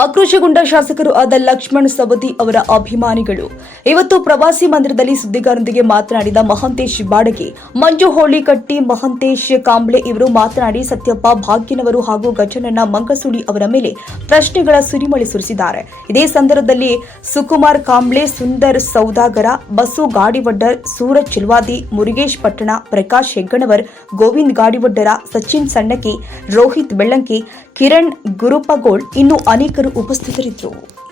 ಆಕ್ರೋಶಗೊಂಡ ಶಾಸಕರು ಆದ ಲಕ್ಷ್ಮಣ್ ಸವದಿ ಅವರ ಅಭಿಮಾನಿಗಳು. ಇವತ್ತು ಪ್ರವಾಸಿ ಮಂದಿರದಲ್ಲಿ ಸುದ್ದಿಗಾರರೊಂದಿಗೆ ಮಾತನಾಡಿದ ಮಹಂತೇಶ್ ಬಾಡಗಿ, ಮಂಜು ಹೋಳಿಕಟ್ಟಿ, ಮಹಂತೇಶ್ ಕಾಂಬ್ಳೆ ಇವರು ಮಾತನಾಡಿ ಸತ್ಯಪ್ಪ ಭಾಗ್ಯನವರು ಹಾಗೂ ಗಜನಣ್ಣ ಮಂಗಸುಳಿ ಅವರ ಮೇಲೆ ಪ್ರಶ್ನೆಗಳ ಸುರಿಮಳೆ ಸುರಿಸಿದ್ದಾರೆ. ಇದೇ ಸಂದರ್ಭದಲ್ಲಿ ಸುಕುಮಾರ್ ಕಾಂಬ್ಳೆ, ಸುಂದರ್ ಸೌದಾಗರ, ಬಸು ಗಾಡಿವಡ್ಡರ್, ಸೂರಜ್ ಚಿಲ್ವಾದಿ, ಮುರುಗೇಶ್ ಪಟ್ಟಣ, ಪ್ರಕಾಶ್ ಹೆಗ್ಗಣವರ್, ಗೋವಿಂದ್ ಗಾಡಿವಡ್ಡರ, ಸಚಿನ್ ಸಣ್ಣಕಿ ರೋಹಿತ್ ಬೆಳ್ಳಂಕಿ ಕಿರಣ್ ಗುರುಪಗೋಳ್ ಇನ್ನು ಅನೇಕರು ಉಪಸ್ಥಿತರಿದ್ದರು.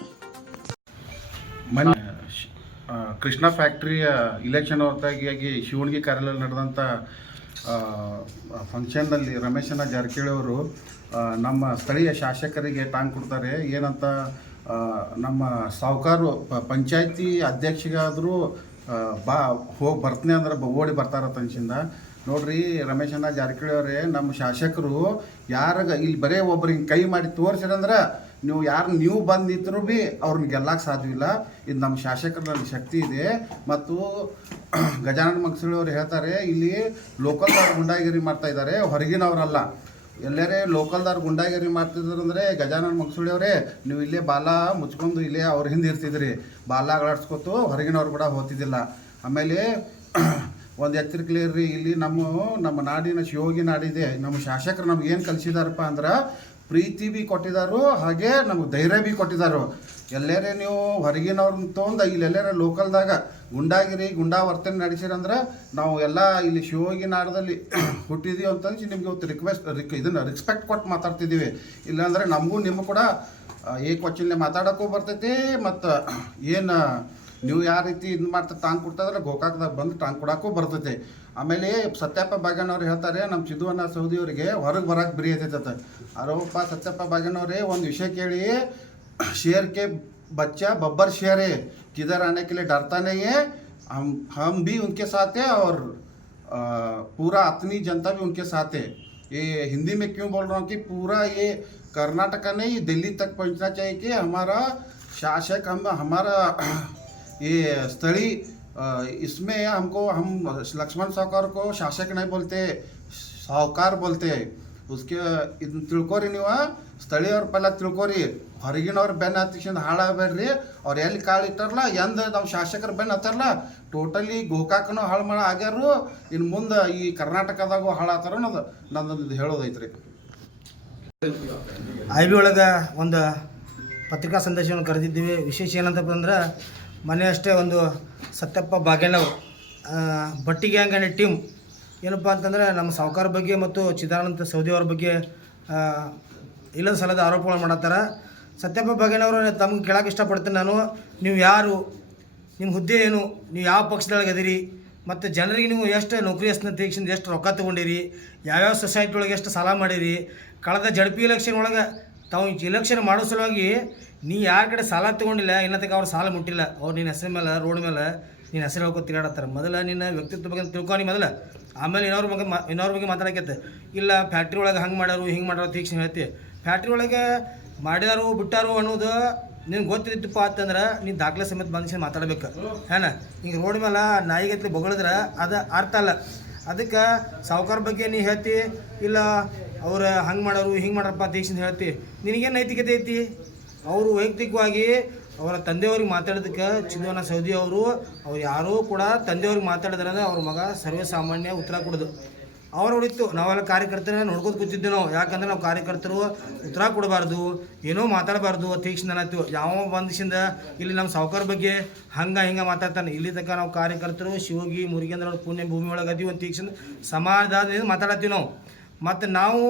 ಕೃಷ್ಣ ಫ್ಯಾಕ್ಟ್ರಿಯ ಇಲೆಕ್ಷನ್ ಹೊರತಾಗಿಯಾಗಿ ಶಿವಣಗಿ ಕಾರ್ಯಾಲಯ ನಡೆದಂಥ ಫಂಕ್ಷನ್ನಲ್ಲಿ ರಮೇಶನ ಜಾರಕಿಹೊಳಿ ಅವರು ನಮ್ಮ ಸ್ಥಳೀಯ ಶಾಸಕರಿಗೆ ಟಾಂಗ್ ಕೊಡ್ತಾರೆ. ಏನಂತ ನಮ್ಮ ಸಾವುಕಾರು ಪ- ಪಂಚಾಯತಿ ಅಧ್ಯಕ್ಷಗಾದರೂ ಬಾ, ಹೋಗಿ ಬರ್ತೀನಿ ಅಂದ್ರೆ ಓಡಿ ಬರ್ತಾರ ಅನ್ಸಿಂದ. ನೋಡ್ರಿ ರಮೇಶಣ್ಣ ಜಾರಕಿಹೊಳಿ ಅವರೇ ನಮ್ಮ ಶಾಸಕರು ಯಾರಾಗ ಇಲ್ಲಿ ಬರೇ ಒಬ್ರಿಗೆ ಕೈ ಮಾಡಿ ತೋರಿಸಿರಂದ್ರೆ ನೀವು ಯಾರು ನೀವು ಬಂದಿದ್ರು ಭೀ ಅವ್ರನ್ನ ಗೆಲ್ಲಕ್ಕೆ ಸಾಧ್ಯವಿಲ್ಲ ಇದು ನಮ್ಮ ಶಾಸಕರಲ್ಲಿ ಶಕ್ತಿ ಇದೆ. ಮತ್ತು ಗಜಾನನ ಮಗ್ಸಳಿ ಹೇಳ್ತಾರೆ, ಇಲ್ಲಿ ಲೋಕಲ್ ಗುಂಡಾಗಿರಿ ಮಾಡ್ತಾ ಇದ್ದಾರೆ ಹೊರಗಿನವರಲ್ಲ. ಎಲ್ಲರೇ ಲೋಕಲ್ದವ್ರು ಗುಂಡಾಗಿರಿ ಮಾಡ್ತಿದ್ರು ಅಂದರೆ ಗಜಾನನ ಮಗ್ಸುಳಿ ಅವರೇ, ನೀವು ಇಲ್ಲೇ ಬಾಲ ಮುಚ್ಕೊಂಡು ಇಲ್ಲೇ ಅವ್ರ ಹಿಂದೆ ಇರ್ತಿದ್ರಿ. ಬಾಲ ಅಗಳಾಡ್ಸ್ಕೊತು ಹೊರಗಿನವ್ರು ಕೂಡ ಹೋಗ್ತಿದ್ದಿಲ್ಲ. ಆಮೇಲೆ ಒಂದು ಎಚ್ಚರಿಕೆ ರೀ ಇಲ್ಲಿ ನಮ್ಮ ನಮ್ಮ ನಾಡಿನ ಶಿವೋಗಿ ನಾಡಿದೆ. ನಮ್ಮ ಶಾಸಕರು ನಮ್ಗೆ ಏನು ಕಲಿಸಿದಾರಪ್ಪ ಅಂದ್ರೆ, ಪ್ರೀತಿ ಭೀ ಕೊಟ್ಟಿದ್ದಾರೋ ಹಾಗೆ ನಮಗೆ ಧೈರ್ಯ ಭೀ ಕೊಟ್ಟಿದ್ದಾರೋ ಎಲ್ಲರೇ ನೀವು ಹೊರಗಿನವ್ರನ್ನ ತೊಗೊಂಡು ಇಲ್ಲಿ ಎಲ್ಲರ ಲೋಕಲ್ದಾಗ ಗುಂಡಾಗಿರಿ ಗುಂಡಾ ವರ್ತನೆ ನಡೆಸಿರಂದ್ರೆ ನಾವು ಎಲ್ಲ ಇಲ್ಲಿ ಶಿವೋಗಿ ನಾಡದಲ್ಲಿ ಹುಟ್ಟಿದೀವಿ ಅಂತಂದು ನಿಮ್ಗೆ ಇವತ್ತು ರಿಕ್ವೆಸ್ಟ್ ರಿಕ್ ಇದನ್ನು ರೆಸ್ಪೆಕ್ಟ್ ಕೊಟ್ಟು ಮಾತಾಡ್ತಿದ್ದೀವಿ ಇಲ್ಲಾಂದ್ರೆ ನಮಗೂ ನಿಮಗೂ ಕೂಡ ಏಕವಚನೆ ಮಾತಾಡೋಕ್ಕೂ ಬರ್ತೈತಿ ಮತ್ತು ಏನು ನೀವು ಯಾವ ರೀತಿ ಇದು ಮಾಡ್ತಾ ಟಾಂಗ್ ಕೊಡ್ತಾಯಿದ್ರೆ ಗೋಕಾಕ್ದಾಗ ಬಂದು ಟಾಂಗ್ ಕೊಡೋಕ್ಕೂ ಬರ್ತೈತೆ. ಆಮೇಲೆ ಸತ್ಯಪ್ಪ ಬಾಗಣ್ಣವ್ರು ಹೇಳ್ತಾರೆ, ನಮ್ಮ ಚಿದುವನ್ನ ಸೌದಿಯವರಿಗೆ ಹೊರಗೆ ಬರಕ್ಕೆ ಬಿರಿ ಐತೈತೆ ಅರೋಪ ಸತ್ಯಪ್ಪ ಬಾಗಣ್ಣವ್ರೆ ಒಂದು ವಿಷಯ ಕೇಳಿ शेर के बच्चा बब्बर शेर है। किधर आने के लिए डरता नहीं है। हम हम भी उनके साथ है और आ, पूरा अपनी जनता भी उनके साथ है। ये हिंदी में क्यों बोल रहा हूँ कि पूरा ये कर्नाटका नहीं दिल्ली तक पहुँचना चाहिए कि हमारा शासक हम हमारा ये स्थली इसमें हमको हम लक्ष्मण साहुकार को शासक नहीं बोलते साहूकार बोलते उसके इन तिलकोरी निवा ಸ್ಥಳೀಯವ್ರ ಪೆಲ್ಲ ತಿಳ್ಕೊರಿ ಹೊರಗಿನವ್ರ ಬೆನ್ನ ಹತ್ತಿಸಿಂದ ಹಾಳಾಗಬೇಡ್ರಿ. ಅವ್ರು ಎಲ್ಲಿ ಕಾಳು ಇಟ್ಟಾರಲ್ಲ ಎಂದ ನಮ್ಮ ಶಾಸಕರ ಬೆನ್ನ ಹತ್ತಾರಲ್ಲ ಟೋಟಲಿ ಗೋಕಾಕನೂ ಹಾಳು ಮಾಡ ಆಗ್ಯಾರು ಇನ್ನು ಮುಂದೆ ಈ ಕರ್ನಾಟಕದಾಗು ಹಾಳಾತಾರ ಅನ್ನೋದು ನನ್ನದು ಹೇಳೋದೈತ್ರಿ. ಐ ಬಿ ಒಳಗೆ ಒಂದು ಪತ್ರಿಕಾ ಸಂದೇಶವನ್ನು ಕರೆದಿದ್ದೀವಿ. ವಿಶೇಷ ಏನಂತಪ್ಪ ಅಂದ್ರೆ ಮೊನ್ನೆ ಅಷ್ಟೇ ಒಂದು ಸತ್ಯಪ್ಪ ಬಾಗೇಣ್ಣವರು ಬಟ್ಟಿ ಗ್ಯಾಂಗ್ ಅನ್ನೋ ಟೀಮ್. ಏನಪ್ಪ ಅಂತಂದರೆ ನಮ್ಮ ಸಾವುಕಾರ ಬಗ್ಗೆ ಮತ್ತು ಚಿದಾನಂದ ಸೌದಿಯವ್ರ ಬಗ್ಗೆ ಆ, ಇಲ್ಲದ ಸಲದ ಆರೋಪಗಳು ಮಾಡತ್ತಾರ. ಸತ್ಯಪ್ಪ ಬಾಗೇಣ್ಣವರು ತಮ್ಗೆ ಕೇಳಕ್ಕೆ ಇಷ್ಟಪಡ್ತೀನಿ ನಾನು. ನೀವು ಯಾರು? ನಿಮ್ಮ ಹುದ್ದೆ ಏನು? ನೀವು ಯಾವ ಪಕ್ಷದೊಳಗೆ ಅದಿರಿ? ಮತ್ತು ಜನರಿಗೆ ನೀವು ಎಷ್ಟು ನೌಕರಿ ಹೆಸನ ತೆಗಿಸಿಂದ ಎಷ್ಟು ರೊಕ್ಕ ತೊಗೊಂಡಿರಿ? ಯಾವ್ಯಾವ ಸೊಸೈಟಿ ಒಳಗೆ ಎಷ್ಟು ಸಾಲ ಮಾಡಿರಿ? ಕಳೆದ ಜಡ್ಪಿ ಎಲೆಕ್ಷನ್ ಒಳಗೆ ತಾವು ಇಲೆಕ್ಷನ್ ಮಾಡೋ ಸಲುವಾಗಿ ನೀ ಯಾರ ಕಡೆ ಸಾಲ ತೊಗೊಂಡಿಲ್ಲ ಇನ್ನತಕ್ಕೆ ಅವ್ರು ಸಾಲ ಮುಟ್ಟಿಲ್ಲ. ಅವ್ರು ನಿನ್ನ ಹೆಸರು ಮೇಲೆ, ರೋಡ್ ಮೇಲೆ ನಿನ್ನ ಹೆಸರು ಹೇಳ್ಕೊ ತಿರುಗಾಡತ್ತಾರೆ. ಮೊದಲ ನಿನ್ನ ವ್ಯಕ್ತಿತ್ವ ಬಗ್ಗೆ ತಿಳ್ಕೊನಿ ಮೊದಲ. ಆಮೇಲೆ ಇನ್ನೋರ ಬಗ್ಗೆ ಮಾ ಇನ್ನೋರ ಬಗ್ಗೆ ಮಾತಾಡಕತ್ತೆ. ಇಲ್ಲ ಫ್ಯಾಕ್ಟ್ರಿ ಒಳಗೆ ಹಂಗೆ ಮಾಡೋರು ಹಿಂಗೆ ಮಾಡೋರು ತೀಕ್ಷಣ ಹೇಳ್ತಿ. ಫ್ಯಾಕ್ಟ್ರಿ ಒಳಗೆ ಮಾಡ್ಯಾರು ಬಿಟ್ಟಾರು ಅನ್ನೋದು ನಿನ್ಗೆ ಗೊತ್ತಿತ್ತಪ್ಪ ಅಂತಂದ್ರೆ ನೀನು ದಾಖಲೆ ಸಮೇತ ಬಂದು ಮಾತಾಡ್ಬೇಕು. ಏನ ಈಗ ರೋಡ್ ಮೇಲೆ ನಾಯಿಗತ್ಲೆ ಬೊಗಳಿದ್ರೆ ಅದು ಅರ್ಥ ಅಲ್ಲ. ಅದಕ್ಕೆ ಸಾವುಕಾರ ಬಗ್ಗೆ ನೀ ಹೇಳ್ತಿ, ಇಲ್ಲ ಅವ್ರು ಹಂಗೆ ಮಾಡೋರು, ಹಿಂಗೆ ಮಾಡಾರಪ್ಪ ದೀಕ್ಷಿಂದ ಹೇಳ್ತಿ. ನಿನಗೇನು ನೈತಿಕತೆ ಐತಿ? ಅವರು ವೈಯಕ್ತಿಕವಾಗಿ ಅವರ ತಂದೆಯವ್ರಿಗೆ ಮಾತಾಡೋದಕ್ಕೆ ಚಿನ್ನವನ ಸೌದಿ ಅವರು, ಅವ್ರು ಯಾರೂ ಕೂಡ ತಂದೆಯವ್ರಿಗೆ ಮಾತಾಡಿದ್ರೆ ಅವ್ರ ಮಗ ಸರ್ವೇ ಸಾಮಾನ್ಯ ಉತ್ತರ ಕೊಡೋದು. ಅವ್ರು ಉಳಿತು ನಾವೆಲ್ಲ ಕಾರ್ಯಕರ್ತರ ನೋಡ್ಕೊತ ಕೂತಿದ್ದೆ ನಾವು. ಯಾಕಂದ್ರೆ ನಾವು ಕಾರ್ಯಕರ್ತರು ಉತ್ತರ ಕೊಡಬಾರ್ದು, ಏನೋ ಮಾತಾಡಬಾರ್ದು ತೀಕ್ಷ್ಣ ಅನ್ನತ್ತೀವಿ ಯಾವ ಬಂದಿಸಿಂದ ಇಲ್ಲಿ ನಮ್ಮ ಸಾವುಕಾರ ಬಗ್ಗೆ ಹಂಗೆ ಹಿಂಗೆ ಮಾತಾಡ್ತಾನೆ. ಇಲ್ಲಿ ತನಕ ನಾವು ಕಾರ್ಯಕರ್ತರು, ಶಿವಗಿ, ಮುರುಗೇಂದ್ರ ಪುಣ್ಯ ಭೂಮಿ ಒಳಗೆ ಅದೀವಿ ಒಂದು ತೀಕ್ಷ್ಣ ಸಮಾಜದಿಂದ ಮಾತಾಡತ್ತೀವಿ ನಾವು. ಮತ್ತು ನಾವು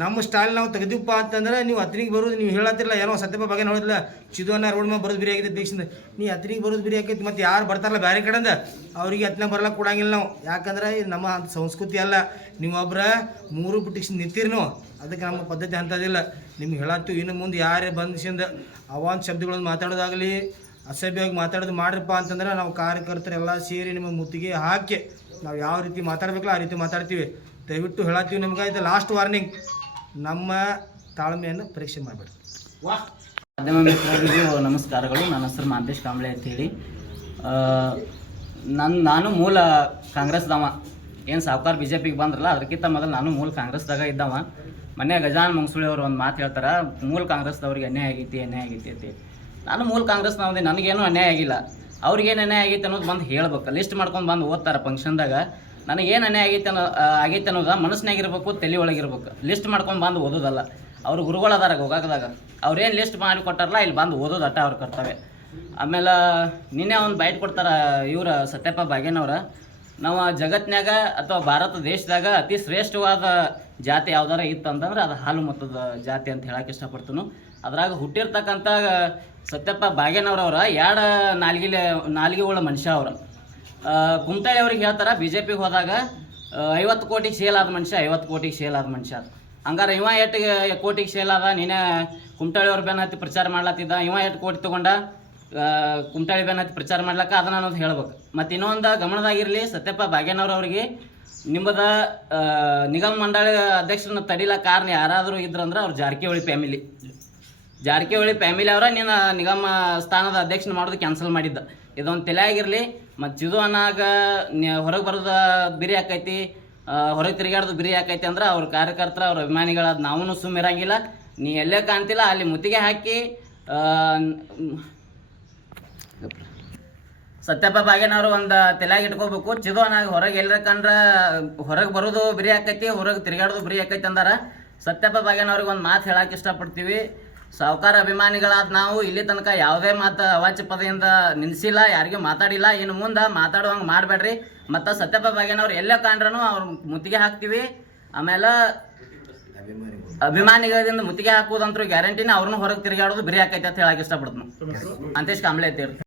ನಮ್ಮ ಸ್ಟಾಲ್ ನಾವು ತೆಗೆದಿಪ್ಪ ಅಂತಂದ್ರೆ ನೀವು ಹತ್ತನಿಗೆ ಬರೋದು ನೀವು ಹೇಳತ್ತಿರಲ್ಲ ಏನೋ ಸತ್ಯಪ್ಪ ಬಗ್ಗೆ ನೋಡಿದ್ಲ ಚಿದುವನ್ನ ರೋಡ್ ಮೇಲೆ ಬರೋದು ಬಿರಿ ಆಗಿದೆ ದೀಕ್ಷಿಂದ ನೀ ಹತ್ತನಿಗೆ ಬರೋದು ಬಿರಿ ಆಗೈತಿ ಮತ್ತು ಯಾರು ಬರ್ತಾರಲ್ಲ ಬೇರೆ ಕಡೆಯಿಂದ? ಅವ್ರಿಗೆ ಹತ್ತಿನಾಗ ಬರಲ್ಲ ಕೊಡಂಗಿಲ್ಲ ನಾವು. ಯಾಕಂದ್ರೆ ಇದು ನಮ್ಮ ಸಂಸ್ಕೃತಿ ಅಲ್ಲ. ನೀವೊಬ್ಬರ ಮೂರು ಬಿಟ್ಟಿಸಿ ನಿಂತೀರಿ ನೀವು. ಅದಕ್ಕೆ ನಮ್ಮ ಪದ್ಧತಿ ಅಂಥದ್ದಿಲ್ಲ. ನಿಮ್ಗೆ ಹೇಳತ್ತೀವಿ ಇನ್ನು ಮುಂದೆ ಯಾರೇ ಬಂದಿಸಿಂದ ಅವಾನ್ ಶಬ್ದಗಳನ್ನು ಮಾತಾಡೋದಾಗಲಿ, ಅಸಭ್ಯವಾಗಿ ಮಾತಾಡೋದು ಮಾಡ್ರಪ್ಪ ಅಂತಂದ್ರೆ ನಾವು ಕಾರ್ಯಕರ್ತರೆಲ್ಲ ಸೇರಿ ನಿಮ್ಮ ಮುತ್ತಿಗೆ ಹಾಕಿ, ನಾವು ಯಾವ ರೀತಿ ಮಾತಾಡಬೇಕಲ್ಲ ಆ ರೀತಿ ಮಾತಾಡ್ತೀವಿ. ದಯವಿಟ್ಟು ಹೇಳತ್ತೀವಿ ನಮ್ಗೆ ಇದು ಲಾಸ್ಟ್ ವಾರ್ನಿಂಗ್ ನಮ್ಮ ತಾಳ್ಮೆಯನ್ನು ಪರೀಕ್ಷೆ ಮಾಡಬೇಡಿ ಮಾಧ್ಯಮ ಮಿತ್ರರಿಗೂ ನಮಸ್ಕಾರಗಳು. ನನ್ನ ಹೆಸರು ಮಾಂತೇಶ್ ಕಾಂಬ್ಳೆ ಅಂತೇಳಿ. ನನ್ನ ನಾನು ಮೂಲ ಕಾಂಗ್ರೆಸ್ದವ. ಏನು ಸಾವುಕಾರ ಬಿ ಜೆ ಪಿಗೆ ಬಂದ್ರಲ್ಲ ಅದಕ್ಕಿಂತ ಮೊದಲು ನಾನು ಮೂಲ ಕಾಂಗ್ರೆಸ್ದಾಗ ಇದ್ದವ. ಮೊನ್ನೆ ಗಜಾನ್ ಮಂಗಸುಳಿ ಅವರು ಒಂದು ಮಾತು ಹೇಳ್ತಾರೆ ಮೂಲ ಕಾಂಗ್ರೆಸ್ದವ್ರಿಗೆ ಅನ್ಯಾಯ ಆಗೈತಿ ಅನ್ಯಾಯ ಆಗೈತಿ ಅಂತ ನಾನು ಮೂಲ ಕಾಂಗ್ರೆಸ್ನವ್ದೆ ನನಗೇನು ಅನ್ಯಾಯ ಆಗಿಲ್ಲ. ಅವ್ರಿಗೇನು ಅನ್ಯಾಯ ಆಗೈತೆ ಅನ್ನೋದು ಬಂದು ಹೇಳ್ಬೇಕು. ಲಿಸ್ಟ್ ಮಾಡ್ಕೊಂಡು ಬಂದು ಓದ್ತಾರೆ ಫಂಕ್ಷನ್ದಾಗ. ನನಗೇನು ಅನ್ಯಾಯ ಆಗೈತೆ ಅನ್ನೋ ಆಗೈತೆ ಅನ್ನೋದು ಮನಸ್ಸಿನಾಗಿರ್ಬೇಕು ತಲೆ ಒಳಗಿರ್ಬೇಕು ಲಿಸ್ಟ್ ಮಾಡ್ಕೊಂಡು ಬಂದು ಓದೋದಲ್ಲ. ಅವ್ರು ಗುರುಗಳು ಅದಾರ ಗೋಕಾಕದಾಗ ಅವ್ರೇನು ಲಿಸ್ಟ್ ಮಾಡಿ ಕೊಟ್ಟಾರಲ್ಲ, ಇಲ್ಲಿ ಬಂದು ಓದೋದು ಅಟ್ಟ ಅವ್ರ ಕರ್ತವ್ಯ. ಆಮೇಲೆ, ನಿನ್ನೆ ಅವ್ನು ಬೈಟ್ ಕೊಡ್ತಾರ ಇವರ ಸತ್ಯಪ್ಪ ಬಾಗೇನವ್ರ ನಾವು ಜಗತ್ತಿನಾಗ ಅಥವಾ ಭಾರತ ದೇಶದಾಗ ಅತಿ ಶ್ರೇಷ್ಠವಾದ ಜಾತಿ ಯಾವ್ದಾರ ಇತ್ತು ಅಂತಂದ್ರೆ ಅದು ಹಾಲು ಮತ್ತದ ಜಾತಿ ಅಂತ ಹೇಳಕ್ಕೆ ಇಷ್ಟಪಡ್ತೀನಿ. ಅದ್ರಾಗ ಹುಟ್ಟಿರ್ತಕ್ಕಂಥ ಸತ್ಯಪ್ಪ ಬಾಗೇನವ್ರವ್ರ ಎರಡು ನಾಲ್ಗಿಲೆ, ನಾಲ್ಗೆ ಉಳ್ಳ ಮನುಷ್ಯ ಅವ್ರ. ಕುಮಟಳ್ಳಿ ಅವ್ರಿಗೆ ಹೇಳ್ತಾರೆ ಬಿ ಜೆ ಪಿಗೆ ಹೋದಾಗ ಐವತ್ತು ಕೋಟಿಗೆ ಸೇಲ್ ಆದ ಮನುಷ್ಯ ಐವತ್ತು ಕೋಟಿಗೆ ಸೇಲ್ ಆದ ಮನುಷ್ಯ ಹಂಗಾರೆ ಇವ ಎಷ್ಟು ಕೋಟಿಗೆ ಸೇಲ್ ಆದ? ನೀನೇ ಕುಮಟಳ್ಳಿ ಅವ್ರ ಬೆನ್ನ ಹತ್ತಿ ಪ್ರಚಾರ ಮಾಡ್ಲತ್ತಿದ್ದ, ಇವ ಎಷ್ಟು ಕೋಟಿ ತಗೊಂಡ ಕುಮಟಳ್ಳಿ ಬೆನ್ನ ಹತ್ತಿ ಪ್ರಚಾರ ಮಾಡ್ಲಕ್ಕ? ಅದನ್ನ ಅನ್ನೋದು ಹೇಳ್ಬೇಕು. ಮತ್ತು ಇನ್ನೊಂದು ಗಮನದಾಗಿರಲಿ, ಸತ್ಯಪ್ಪ ಬಾಗೇನವ್ರ ಅವ್ರಿಗೆ ನಿಮ್ಮದ ನಿಗಮ ಮಂಡಳಿ ಅಧ್ಯಕ್ಷರನ್ನ ತಡಿಲಕ್ಕ ಕಾರಣ ಯಾರಾದರೂ ಇದ್ರಂದ್ರೆ ಅವ್ರು ಜಾರಕಿಹೊಳಿ ಫ್ಯಾಮಿಲಿ ಜಾರಕಿಹೊಳಿ ಫ್ಯಾಮಿಲಿ ಅವರ ನೀನು ನಿಗಮ ಸ್ಥಾನದ ಅಧ್ಯಕ್ಷನ ಮಾಡೋದು ಕ್ಯಾನ್ಸಲ್ ಮಾಡಿದ್ದ. ಇದೊಂದು ತಲೆ ಆಗಿರಲಿ ಮತ್ತು ಜಿದು ಅನ್ನಾಗ ಹೊರಗೆ ಬರೋದ ಬಿರಿ ಆಕೈತಿ ಹೊರಗೆ ತಿರುಗಾಡೋದು ಬಿರಿ ಆಕೈತಿ ಅಂದ್ರೆ ಅವ್ರ ಕಾರ್ಯಕರ್ತರ, ಅವ್ರ ಅಭಿಮಾನಿಗಳಾದ ನಾವೂ ಸುಮ್ಮಿರಂಗಿಲ್ಲ ನೀ ಎಲ್ಲೇ ಕಾಣ್ತಿಲ್ಲ, ಅಲ್ಲಿ ಮುತ್ತಿಗೆ ಹಾಕಿ ಸತ್ಯಪ್ಪ ಬಾಗೇನವರು ಒಂದು ತಲೆಯಾಗಿ ಇಟ್ಕೋಬೇಕು. ಚಿದು ಅನ್ನಾಗ ಹೊರಗೆ ಎಲ್ಲರ ಕಂಡ್ರ ಹೊರಗೆ ಬರೋದು ಬಿರಿ ಆಕೈತಿ, ಹೊರಗೆ ತಿರುಗಾಡೋದು ಬಿರಿ ಆಕೈತಿ ಅಂದಾರ. ಸತ್ಯಪ್ಪ ಬಾಗೇನವ್ರಿಗೆ ಒಂದು ಮಾತು ಹೇಳಕ್ಕೆ ಇಷ್ಟಪಡ್ತೀವಿ. ಸಾವುಕಾರ ಅಭಿಮಾನಿಗಳಾದ ನಾವು ಇಲ್ಲಿ ತನಕ ಯಾವುದೇ ಮಾತು ಅವಾಚ್ಯ ಪದದಿಂದ ನಿಲ್ಲಿಸಿಲ್ಲ ಯಾರಿಗೂ ಮಾತಾಡಿಲ್ಲ ಇನ್ನು ಮುಂದೆ ಮಾತಾಡುವಂಗೆ ಮಾಡಬೇಡ್ರಿ. ಮತ್ತು ಸತ್ಯಪ್ಪ ಬಾಗೇನವ್ರು ಎಲ್ಲೇ ಕಾಣ್ರೂ ಅವ್ರ ಮುತ್ತಿಗೆ ಹಾಕ್ತೀವಿ. ಆಮೇಲೆ ಅಭಿಮಾನಿಗಳಿಂದ ಮುತ್ತಿಗೆ ಹಾಕೋದಂತೂ ಗ್ಯಾರಂಟಿನ ಅವ್ರನ್ನೂ ಹೊರಗೆ ತಿರುಗಾಡೋದು ಬಿರಿ ಹಾಕೈತೆ ಅಂತ ಹೇಳಕ್ಕೆ ಇಷ್ಟಪಡ್ತೀನಿ. ಅಂತೀಶ್ ಕಾಂಬ್ಳೆ ಐತಿ